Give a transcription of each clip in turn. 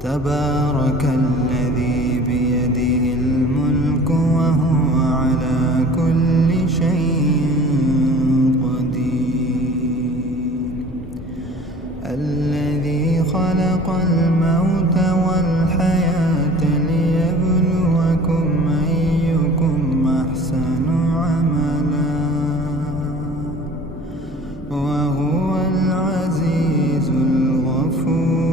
تبارك الذي بيده الملك وهو على كل شيء قدير. الذي خلق الموت والحياة ليبلوكم أيكم أحسن عملا وهو العزيز الغفور.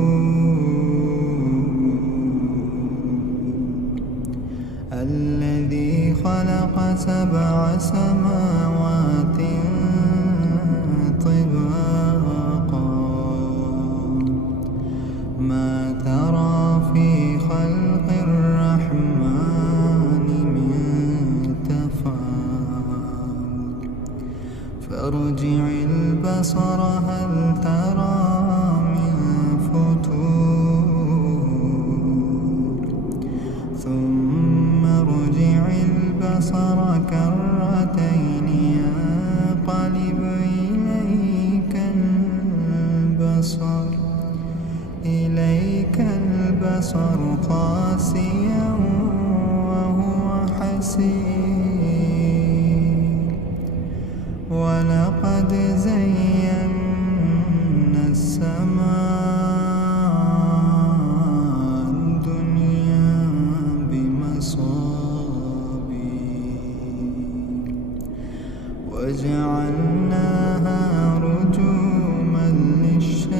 الذي خلق 7 سماوات طباقا ما ترى في خلق الرحمن من تفاوت فارجع البصر هل ترى من فتور ثم ارجع البصر كرتين ينقلب إليك البصر خاسئا وهو حسير. ولقد زينا السماء الدنيا بمصابيح وجعلناها رجوما للشياطين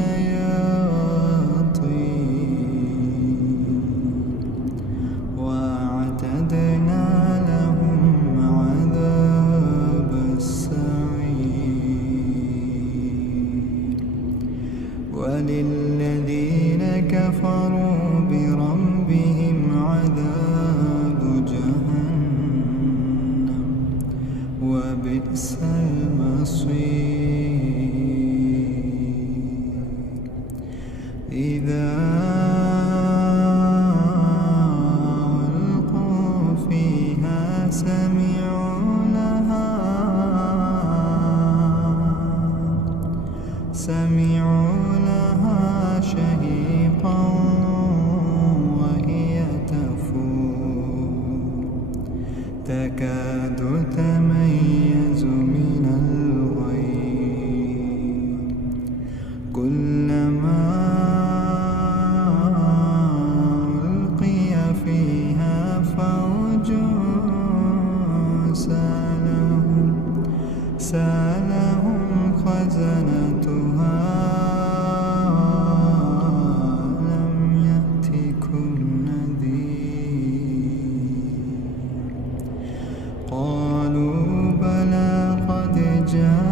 وأعتدنا لهم عذاب السعير. وللذين كفروا بربهم عذاب جهنم وبئس المصير. إذا ألقوا فيها سمعوا لها شهيقا وهي تفور تكاد تميز من الغيظ كلما ألقي فيها فوج سألهم خزنتها لم يأتكم نذير قالوا بلى قد جاءنا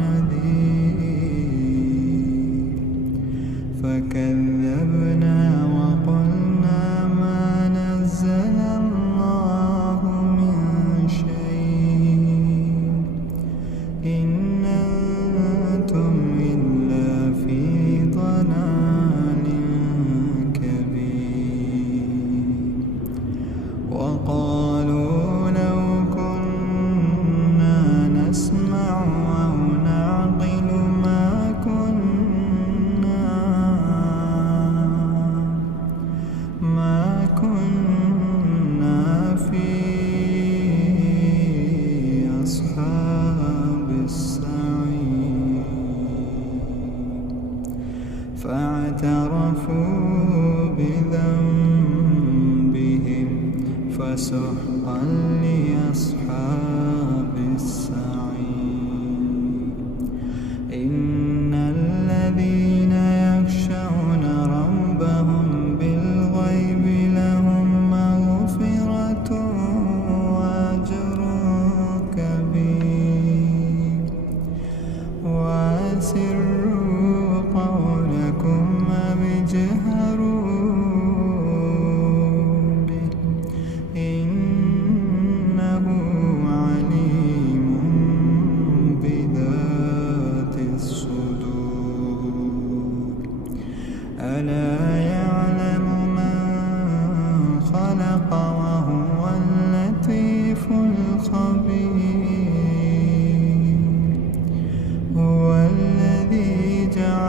نذير فكذبنا وقلنا ما نزل الله من شيء إن أنتم إلا في ضلال كبير. وقالوا لو كنا نسمع أو نعقل ما كنا في أصحاب السعير. فاعترفوا بذنبهم فسحقا لأصحاب السعير. إن الذين يخشون ربهم بالغيب لهم مغفرة وأجر كبير. وأسروا قولكم أو اجهروا به إنه عليم بذات الصدور. ألا يعلم من خلق وهو اللطيف الخبير. هو الذي جعل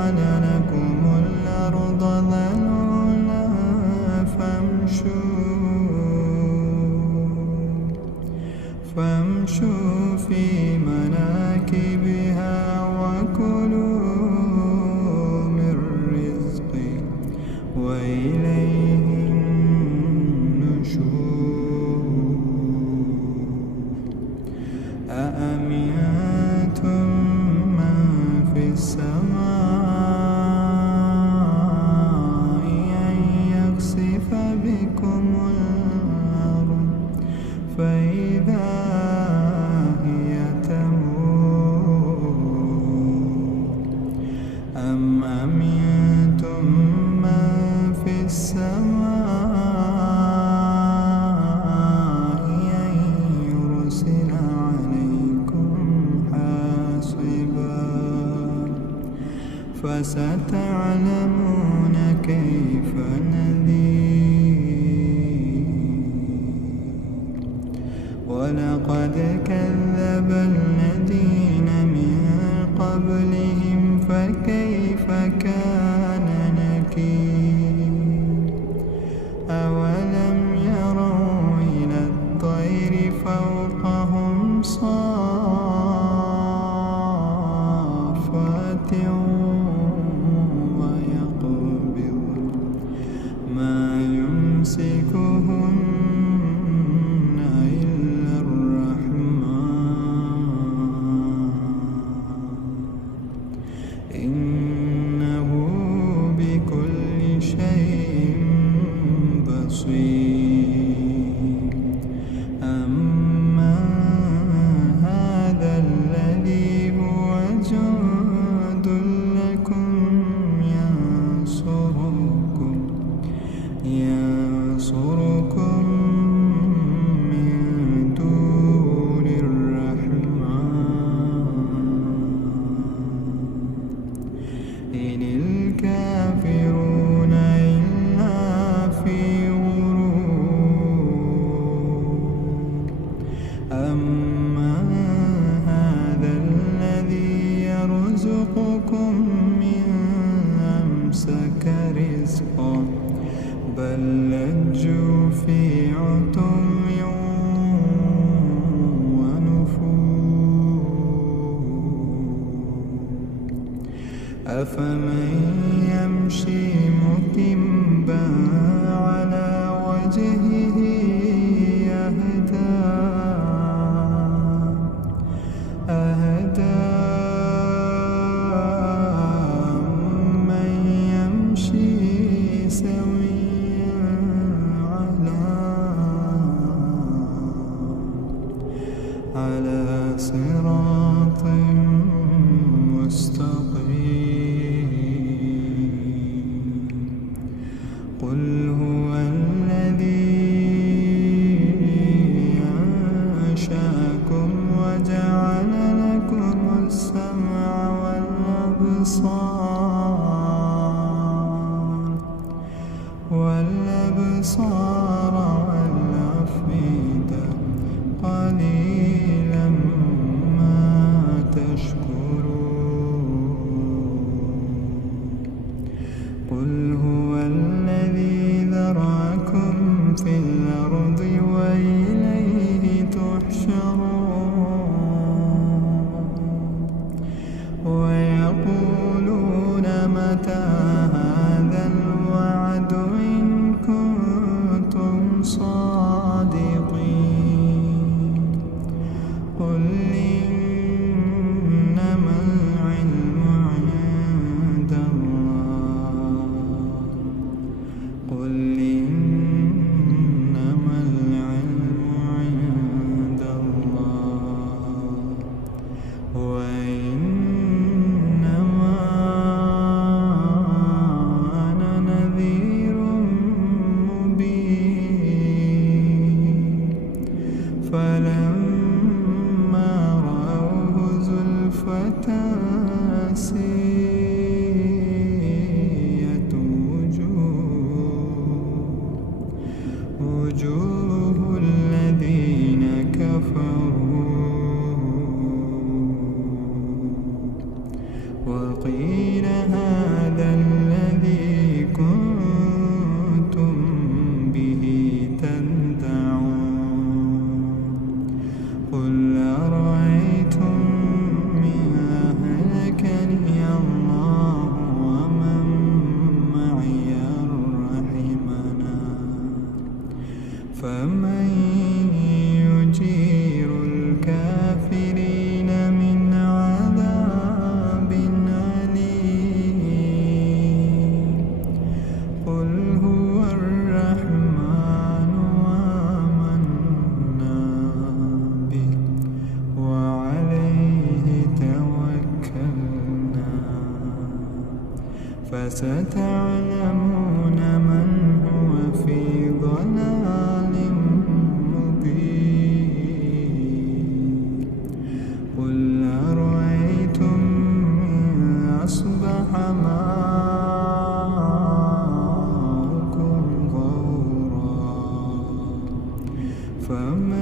كلوا من رزقه وإليه النشور أأمنتم من في السماء أن يخسف بكم الأرض فإذا هي تمور أم أمنتم من في السماء أن يرسل عليكم حاصبا فستعلمون كيف نذير ولقد كذب الذين من قبلهم فكيف كان نكير أولم يروا إلى الطير فوقهم صافات ويقبض ما يمسكهن إلا الرحمن إنه بكل شيء بصير أمن هذا الذي هو جند لكم ينصركم من دون الرحمن إن الكافرون إلا في غرور أمن هذا الذي يرزقكم من أمسك رزقه بل لجوا في عتو ونفور أفمن يمشي مكبا على وجهه أهدى من يمشي سويا على صراط مستقيم قل هو الذي أنشأكم وجعل لكم السمع والأبصار والأفئدة قليلا ما تشكرون قل هو الذي ذرأكم في الأرض وإليه تحشرون ويقولون فستعلمون من هو في ضلال مبين قل أرأيتم إن أصبح ماؤكم غورا فمن